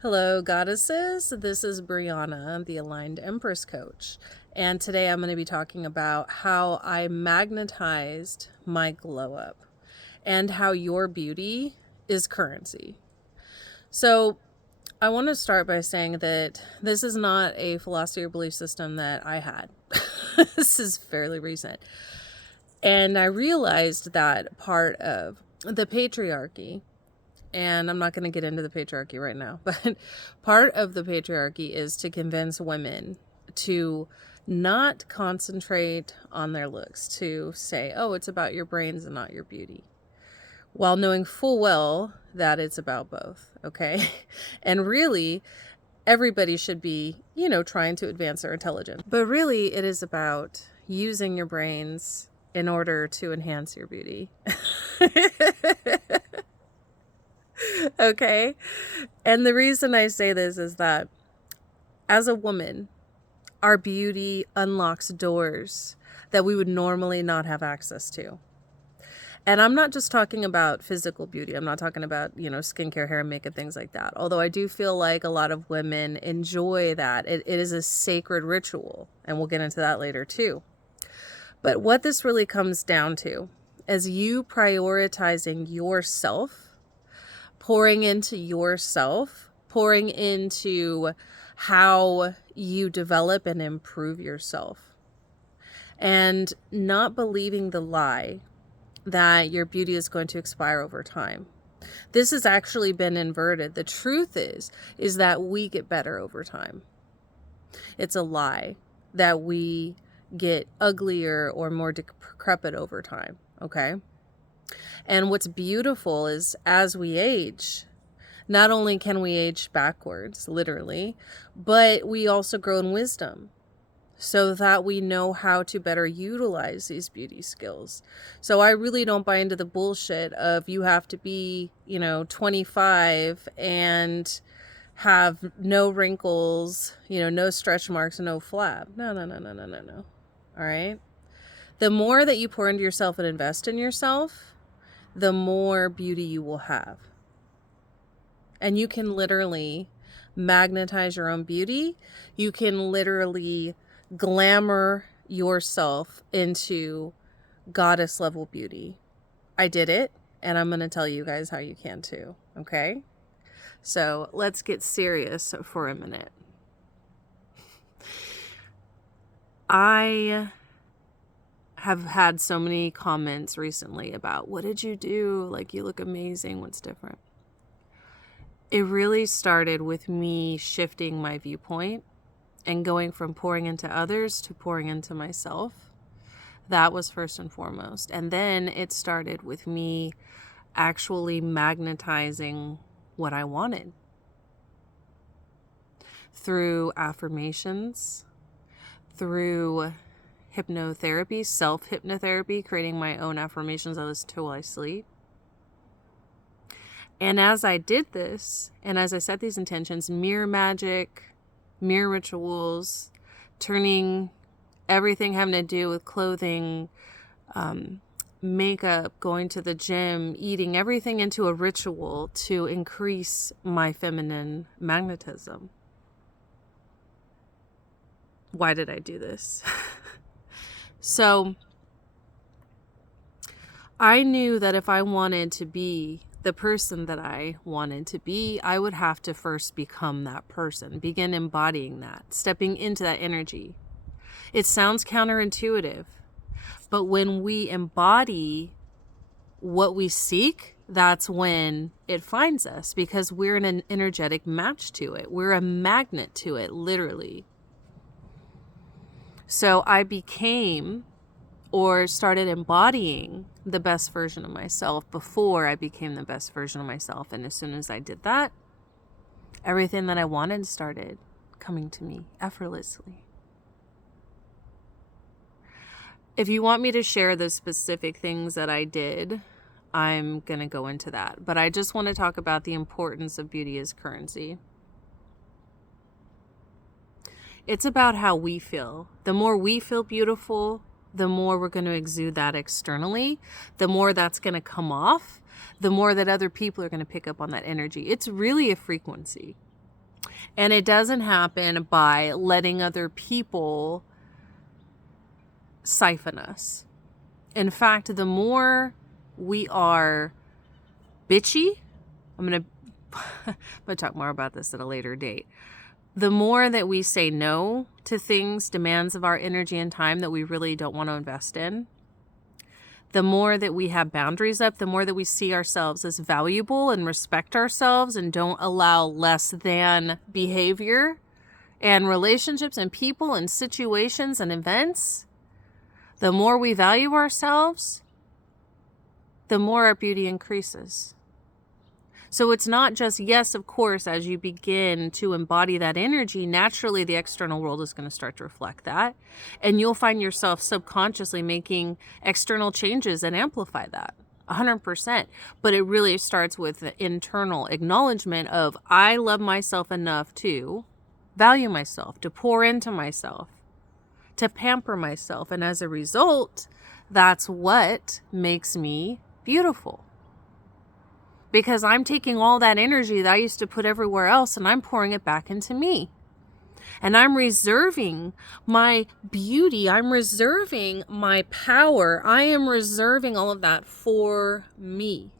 Hello, goddesses. This is Brianna, the Aligned Empress coach. And today I'm going to be talking about how I magnetized my glow up and how your beauty is currency. So, I want to start by saying that this is not a philosophy or belief system that I had. This is fairly recent. And I realized that part of the patriarchy, and I'm not going to get into the patriarchy right now, but part of the patriarchy is to convince women to not concentrate on their looks, to say, oh, it's about your brains and not your beauty, while knowing full well that it's about both, okay? And really, everybody should be, trying to advance their intelligence. But really, it is about using your brains in order to enhance your beauty. Okay? And the reason I say this is that as a woman, our beauty unlocks doors that we would normally not have access to. And I'm not just talking about physical beauty. I'm not talking about, skincare, hair, makeup, things like that. Although I do feel like a lot of women enjoy that. It is a sacred ritual, and we'll get into that later too. But what this really comes down to is you prioritizing yourself, pouring into yourself, pouring into how you develop and improve yourself, and not believing the lie that your beauty is going to expire over time. This has actually been inverted. The truth is that we get better over time. It's a lie that we get uglier or more decrepit over time, okay? And what's beautiful is as we age, not only can we age backwards, literally, but we also grow in wisdom so that we know how to better utilize these beauty skills. So I really don't buy into the bullshit of you have to be, 25 and have no wrinkles, no stretch marks, no flab. No. All right. The more that you pour into yourself and invest in yourself, the more beauty you will have. And you can literally magnetize your own beauty. You can literally glamour yourself into goddess level beauty. I did it, and I'm going to tell you guys how you can too, okay? So let's get serious for a minute. I have had so many comments recently about, what did you do? Like, you look amazing. What's different? It really started with me shifting my viewpoint and going from pouring into others to pouring into myself. That was first and foremost. And then it started with me actually magnetizing what I wanted through affirmations, through hypnotherapy, self-hypnotherapy, creating my own affirmations I listen to while I sleep. And as I did this, and as I set these intentions, mirror magic, mirror rituals, turning everything having to do with clothing, makeup, going to the gym, eating, everything into a ritual to increase my feminine magnetism. Why did I do this? So I knew that if I wanted to be the person that I wanted to be, I would have to first become that person, begin embodying that, stepping into that energy. It sounds counterintuitive, but when we embody what we seek, that's when it finds us, because we're in an energetic match to it. We're a magnet to it, literally. So I became or started embodying the best version of myself before I became the best version of myself. And as soon as I did that, everything that I wanted started coming to me effortlessly. If you want me to share the specific things that I did, I'm going to go into that. But I just want to talk about the importance of beauty as currency. It's about how we feel. The more we feel beautiful, the more we're going to exude that externally, the more that's going to come off, the more that other people are going to pick up on that energy. It's really a frequency. And it doesn't happen by letting other people siphon us. In fact, the more we are bitchy, I'm going to talk more about this at a later date. The more that we say no to things, demands of our energy and time that we really don't want to invest in, the more that we have boundaries up, the more that we see ourselves as valuable and respect ourselves and don't allow less than behavior and relationships and people and situations and events, the more we value ourselves, the more our beauty increases. So it's not just, yes, of course, as you begin to embody that energy, naturally the external world is going to start to reflect that. And you'll find yourself subconsciously making external changes and amplify that 100%. But it really starts with the internal acknowledgement of, I love myself enough to value myself, to pour into myself, to pamper myself. And as a result, that's what makes me beautiful. Because I'm taking all that energy that I used to put everywhere else and I'm pouring it back into me. And I'm reserving my beauty. I'm reserving my power. I am reserving all of that for me.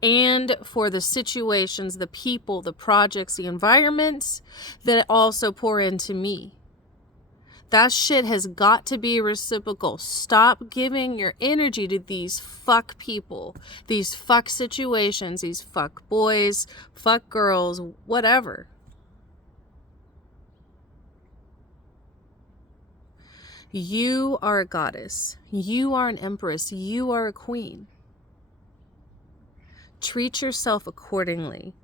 And for the situations, the people, the projects, the environments that also pour into me. That shit has got to be reciprocal. Stop giving your energy to these fuck people, these fuck situations, these fuck boys, fuck girls, whatever. You are a goddess. You are an empress. You are a queen. Treat yourself accordingly.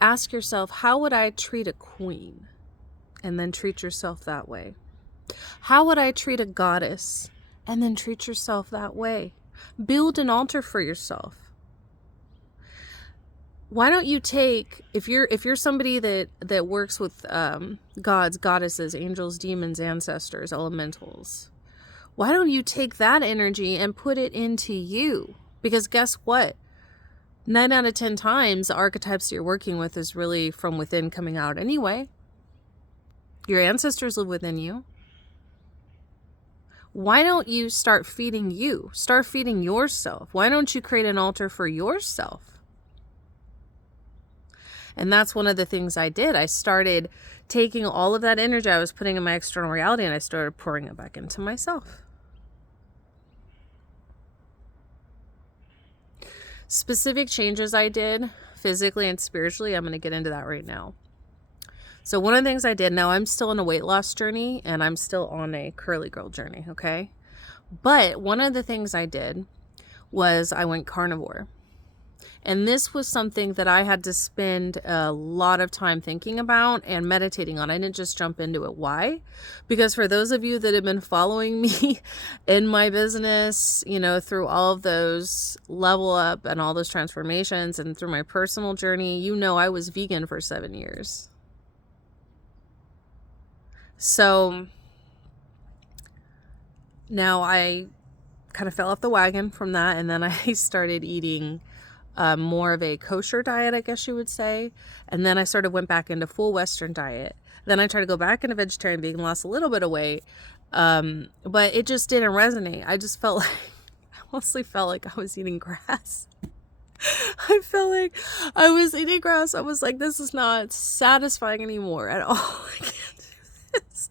Ask yourself, how would I treat a queen? And then treat yourself that way. How would I treat a goddess? And then treat yourself that way. Build an altar for yourself. Why don't you take, if you're somebody that works with gods, goddesses, angels, demons, ancestors, elementals, why don't you take that energy and put it into you? Because guess what? 9 out of 10 times, the archetypes you're working with is really from within coming out anyway. Your ancestors live within you. Why don't you start feeding you? Start feeding yourself. Why don't you create an altar for yourself? And that's one of the things I did. I started taking all of that energy I was putting in my external reality and I started pouring it back into myself. Specific changes I did physically and spiritually, I'm going to get into that right now. So one of the things I did, now I'm still on a weight loss journey and I'm still on a curly girl journey, okay? But one of the things I did was I went carnivore. And this was something that I had to spend a lot of time thinking about and meditating on. I didn't just jump into it. Why? Because for those of you that have been following me in my business, you know, through all of those level up and all those transformations and through my personal journey, you know I was vegan for 7 years. So now I kind of fell off the wagon from that. And then I started eating more of a kosher diet, I guess you would say. And then I went back into full Western diet. Then I tried to go back into vegetarian, vegan, lost a little bit of weight. But it just didn't resonate. I just felt like, I mostly felt like I was eating grass. I felt like I was eating grass. I was like, this is not satisfying anymore at all. I can't do this.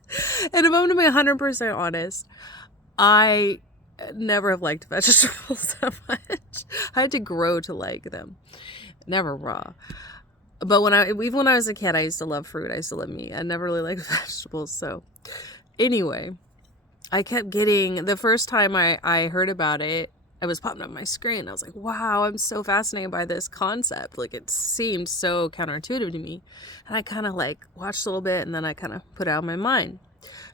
And if I'm going to be 100% honest, I never have liked vegetables that much. I had to grow to like them. Never raw. But even when I was a kid, I used to love fruit. I used to love meat. I never really liked vegetables. So anyway, I kept getting, the first time I heard about it, I was popping up my screen. I was like, wow, I'm so fascinated by this concept. Like, it seemed so counterintuitive to me. And I kind of like watched a little bit and then I kind of put it out of my mind.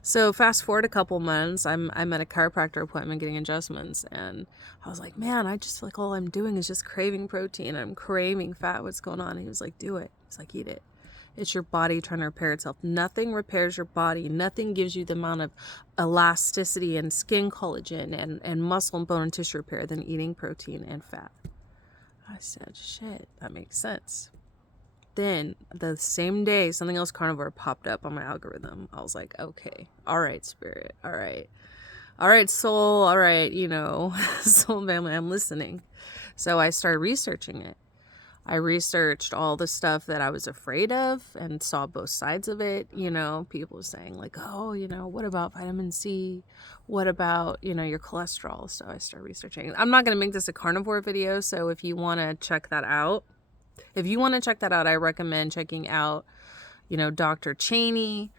So fast forward a couple months, I'm at a chiropractor appointment getting adjustments. And I was like, man, I just feel like all I'm doing is just craving protein. I'm craving fat. What's going on? And he was like, do it. He's like, eat it. It's your body trying to repair itself. Nothing repairs your body. Nothing gives you the amount of elasticity and skin collagen and muscle and bone and tissue repair than eating protein and fat. I said, shit, that makes sense. Then the same day, something else carnivore popped up on my algorithm. I was like, okay, all right, spirit, all right, soul, all right, soul family, I'm listening. So I started researching it. I researched all the stuff that I was afraid of and saw both sides of it. People saying like, oh, what about vitamin C? What about, your cholesterol? So I started researching. I'm not going to make this a carnivore video. So if you want to check that out, I recommend checking out, Dr. Cheney.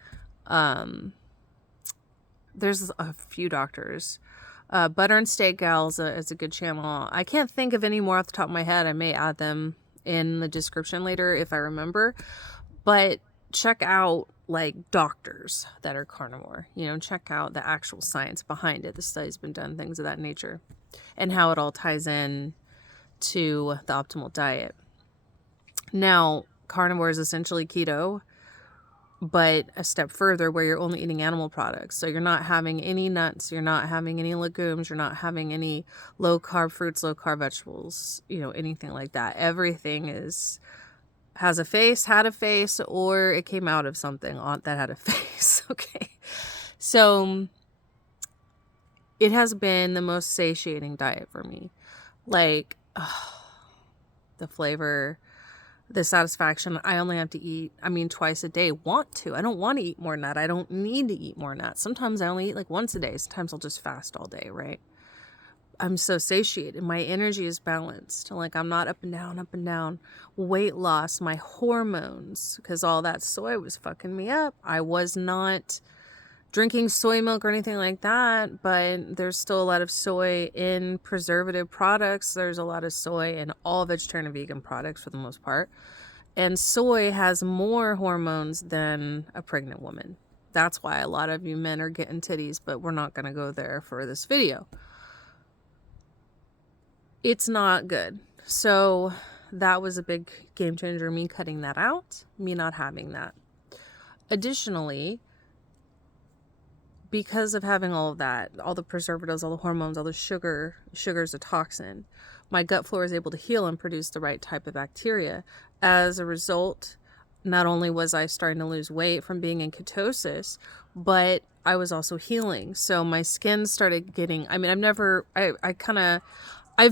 There's a few doctors. Butter and Steak Gals is a good channel. I can't think of any more off the top of my head. I may add them in the description later if I remember. But check out like doctors that are carnivore. Check out the actual science behind it. The study's been done, things of that nature, and how it all ties in to the optimal diet. Now, carnivore is essentially keto, but a step further where you're only eating animal products. So you're not having any nuts, you're not having any legumes, you're not having any low carb fruits, low carb vegetables, anything like that. Everything had a face, or it came out of something that had a face. Okay. So it has been the most satiating diet for me. Like, the flavor, the satisfaction. I only have to eat, twice a day. I don't want to eat more than that. I don't need to eat more than that. Sometimes I only eat like once a day. Sometimes I'll just fast all day, right? I'm so satiated. My energy is balanced. Like, I'm not up and down. Weight loss, my hormones, because all that soy was fucking me up. I was not drinking soy milk or anything like that, but there's still a lot of soy in preservative products. There's a lot of soy in all vegetarian and vegan products for the most part. And soy has more hormones than a pregnant woman. That's why a lot of you men are getting titties, but we're not going to go there for this video. It's not good. So that was a big game changer, me cutting that out, me not having that. Additionally, because of having all of that, all the preservatives, all the hormones, all the sugar's a toxin, my gut flora is able to heal and produce the right type of bacteria. As a result, not only was I starting to lose weight from being in ketosis, but I was also healing. So my skin started getting, I've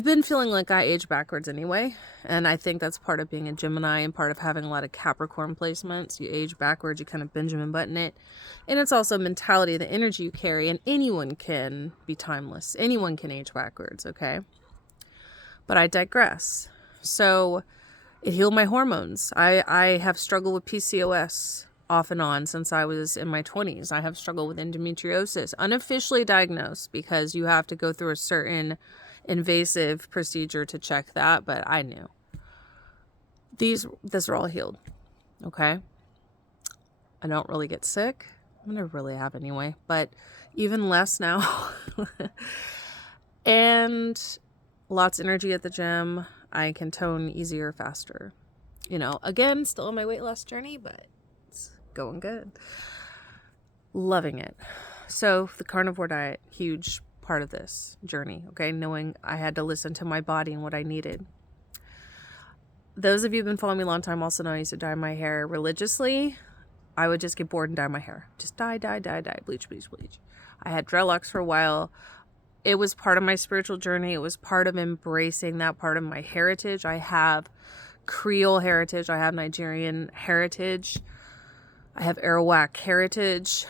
been feeling like I age backwards anyway. And I think that's part of being a Gemini and part of having a lot of Capricorn placements. You age backwards, you kind of Benjamin Button it. And it's also mentality, the energy you carry. And anyone can be timeless. Anyone can age backwards, okay? But I digress. So it healed my hormones. I have struggled with PCOS off and on since I was in my 20s. I have struggled with endometriosis, unofficially diagnosed, because you have to go through a certain invasive procedure to check that, but I knew. These are all healed, okay? I don't really get sick. I never really have anyway, but even less now. And lots of energy at the gym. I can tone easier, faster. Again, still on my weight loss journey, but it's going good. Loving it. So the carnivore diet, huge part of this journey, okay? Knowing I had to listen to my body and what I needed. Those of you who've been following me a long time also know I used to dye my hair religiously. I would just get bored and dye my hair. Just dye, bleach. I had dreadlocks for a while. It was part of my spiritual journey. It was part of embracing that part of my heritage. I have Creole heritage. I have Nigerian heritage. I have Arawak heritage.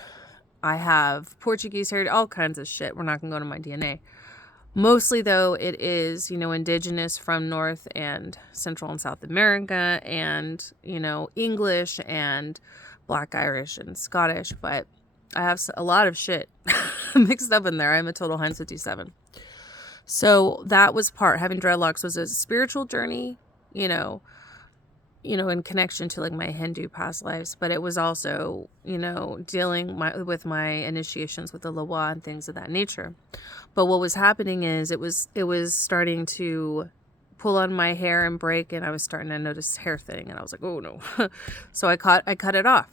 I have Portuguese heritage, all kinds of shit. We're not going to go to my DNA. Mostly, though, it is, indigenous from North and Central and South America and, English and Black Irish and Scottish. But I have a lot of shit mixed up in there. I'm a total Heinz 57. So that was having dreadlocks was a spiritual journey, in connection to like my Hindu past lives, but it was also, dealing with my initiations with the Lawa and things of that nature. But what was happening is it was starting to pull on my hair and break, and I was starting to notice hair thinning, and I was like, oh no. So I cut it off.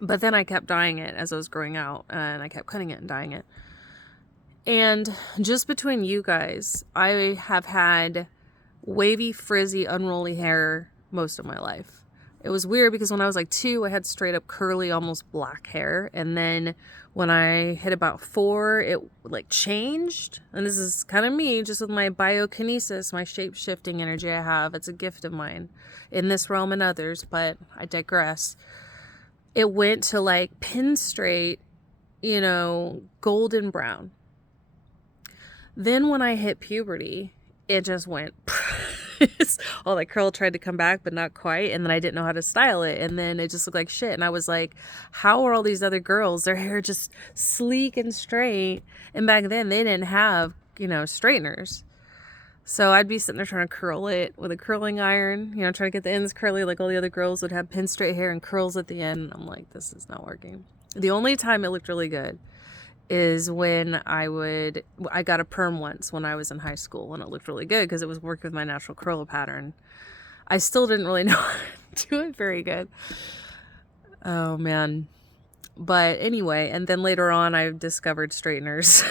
But then I kept dyeing it as I was growing out, and I kept cutting it and dyeing it. And just between you guys, I have had wavy, frizzy, unruly hair most of my life. It was weird because when I was like 2, I had straight up curly, almost black hair. And then when I hit about 4, it like changed. And this is kind of me, just with my biokinesis, my shape-shifting energy I have. It's a gift of mine in this realm and others, but I digress. It went to like pin straight, you know, golden brown. Then when I hit puberty, it just went all that curl tried to come back, but not quite. And then I didn't know how to style it. And then it just looked like shit. And I was like, how are all these other girls, their hair just sleek and straight? And back then they didn't have, you know, straighteners. So I'd be sitting there trying to curl it with a curling iron, you know, trying to get the ends curly like all the other girls would have pin straight hair and curls at the end. And I'm like, this is not working. The only time it looked really good is when I got a perm once when I was in high school, and it looked really good because it was working with my natural curl pattern. I still didn't really know how to do it very good. Oh man. But anyway, and then later on I discovered straighteners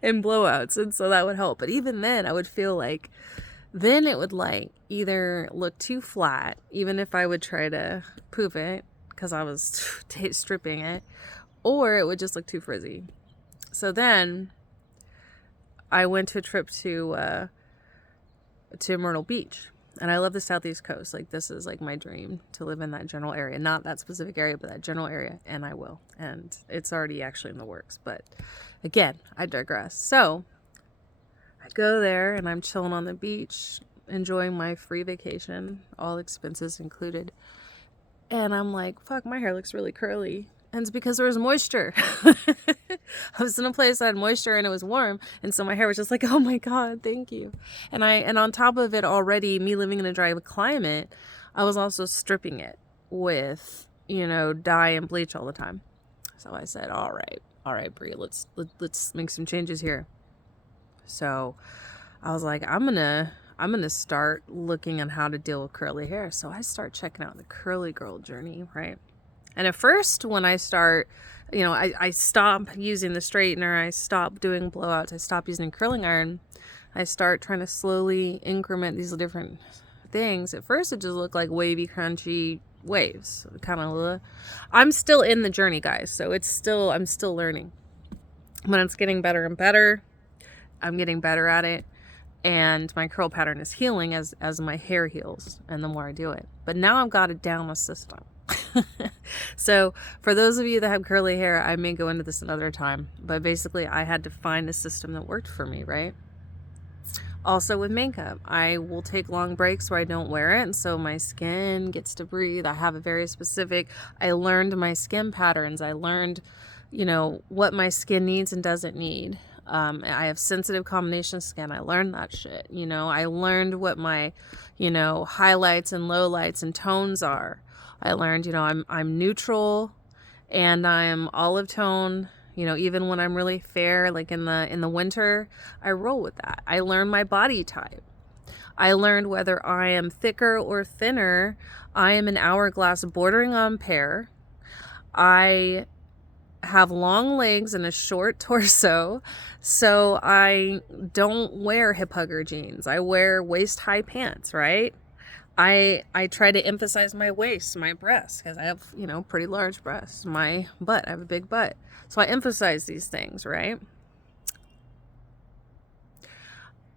and blowouts, and so that would help. But even then I would feel like then it would like either look too flat, even if I would try to poof it because I was stripping it, or it would just look too frizzy. So then I went to a trip to Myrtle Beach, and I love the Southeast Coast. Like, this is like my dream to live in that general area, not that specific area, but that general area. And I will, and it's already actually in the works, but again, I digress. So I go there and I'm chilling on the beach, enjoying my free vacation, all expenses included. And I'm like, fuck, my hair looks really curly. And it's because there was moisture. I was in a place that had moisture and it was warm. And so my hair was just like, oh my God, thank you. And on top of it already, me living in a dry climate, I was also stripping it with, you know, dye and bleach all the time. So I said, all right, Brie, let's make some changes here. So I was like, I'm gonna start looking at how to deal with curly hair. So I start checking out the curly girl journey, right? And at first, when I start, you know, I stop using the straightener, I stop doing blowouts, I stop using curling iron, I start trying to slowly increment these different things. At first, it just looked like wavy, crunchy waves, kind of. I'm still in the journey, guys, so I'm still learning, but it's getting better and better. I'm getting better at it, and my curl pattern is healing as my hair heals, and the more I do it. But now I've got it down a system. So for those of you that have curly hair, I may go into this another time, but basically I had to find a system that worked for me, right? Also with makeup, I will take long breaks where I don't wear it, and so my skin gets to breathe. I have a very specific, I learned my skin patterns. I learned, you know, what my skin needs and doesn't need. I have sensitive combination skin. I learned that shit. You know, I learned what my, you know, highlights and lowlights and tones are. I learned, you know, I'm neutral and I'm olive tone, you know, even when I'm really fair, like in the winter, I roll with that. I learned my body type. I learned whether I am thicker or thinner. I am an hourglass bordering on pear. I have long legs and a short torso, so I don't wear hip hugger jeans. I wear waist high pants, right? I try to emphasize my waist, my breasts, because I have, you know, pretty large breasts. My butt, I have a big butt. So I emphasize these things, right?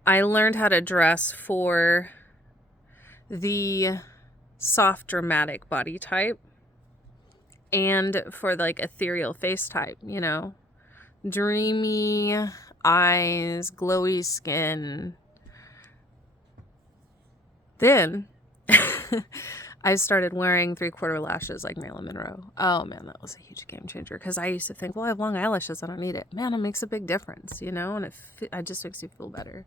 I learned how to dress for the soft, dramatic body type and for like ethereal face type, you know, dreamy eyes, glowy skin. Then I started wearing 3/4 lashes like Marilyn Monroe. Oh man, that was a huge game changer, because I used to think, well, I have long eyelashes, I don't need it. Man, it makes a big difference, you know, and it just makes you feel better.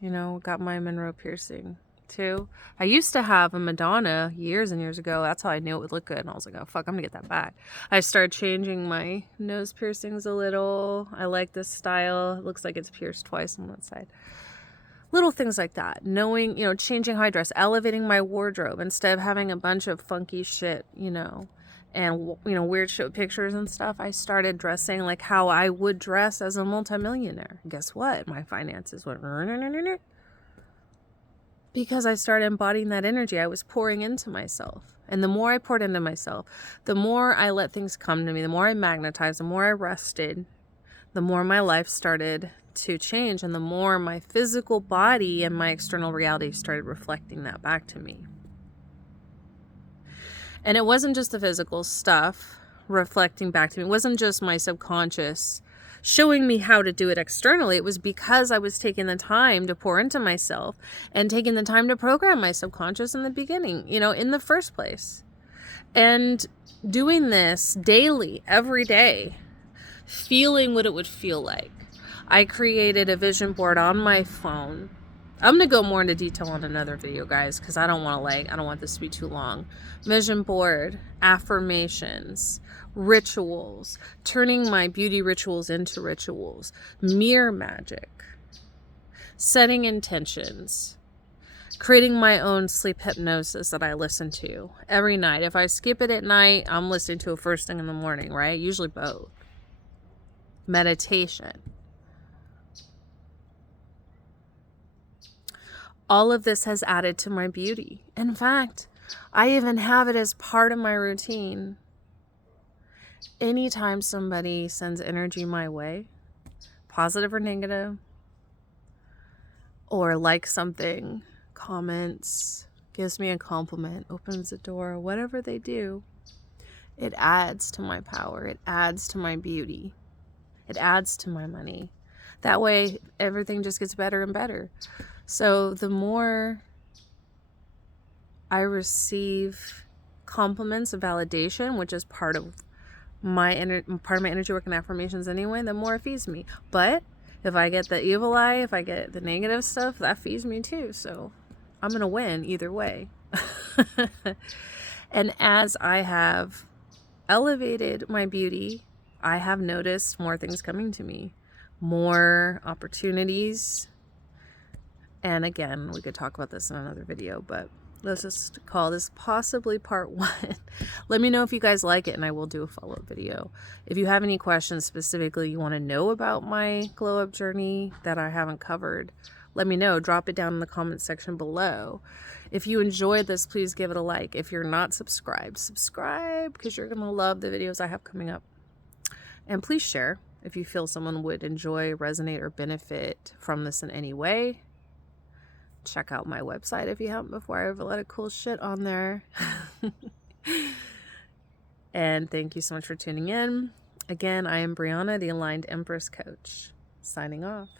You know, got my Monroe piercing too. I used to have a Madonna years and years ago. That's how I knew it would look good, and I was like, oh fuck, I'm gonna get that back. I started changing my nose piercings a little. I like this style. It looks like it's pierced twice on that side. Little things like that. Knowing, you know, changing how I dress, elevating my wardrobe instead of having a bunch of funky shit, you know, and, you know, weird shit pictures and stuff. I started dressing like how I would dress as a multimillionaire. Guess what? My finances went. Because I started embodying that energy. I was pouring into myself. And the more I poured into myself, the more I let things come to me, the more I magnetized, the more I rested, the more my life started to change, and the more my physical body and my external reality started reflecting that back to me. And it wasn't just the physical stuff reflecting back to me. It wasn't just my subconscious showing me how to do it externally. It was because I was taking the time to pour into myself and taking the time to program my subconscious in the beginning, in the first place. And doing this daily, every day, feeling what it would feel like. I created a vision board on my phone. I'm going to go more into detail on another video, guys, because I don't want this to be too long. Vision board, affirmations, rituals, turning my beauty rituals into rituals, mirror magic, setting intentions, creating my own sleep hypnosis that I listen to every night. If I skip it at night, I'm listening to it first thing in the morning, right? Usually both. Meditation. All of this has added to my beauty. In fact, I even have it as part of my routine. Anytime somebody sends energy my way, positive or negative, or likes something, comments, gives me a compliment, opens the door, whatever they do, it adds to my power. It adds to my beauty. It adds to my money. That way, everything just gets better and better. So the more I receive compliments of validation, which is part of my energy work and affirmations anyway, the more it feeds me. But if I get the evil eye, if I get the negative stuff, that feeds me too. So I'm going to win either way. And as I have elevated my beauty, I have noticed more things coming to me, more opportunities. And again, we could talk about this in another video, but let's just call this possibly part 1. Let me know if you guys like it, and I will do a follow-up video. If you have any questions specifically you want to know about my glow-up journey that I haven't covered, let me know. Drop it down in the comment section below. If you enjoyed this, please give it a like. If you're not subscribed, subscribe, because you're going to love the videos I have coming up. And please share if you feel someone would enjoy, resonate, or benefit from this in any way. Check out my website if you haven't before. I have a lot of cool shit on there. And thank you so much for tuning in. Again, I am Brianna, the Aligned Empress Coach, signing off.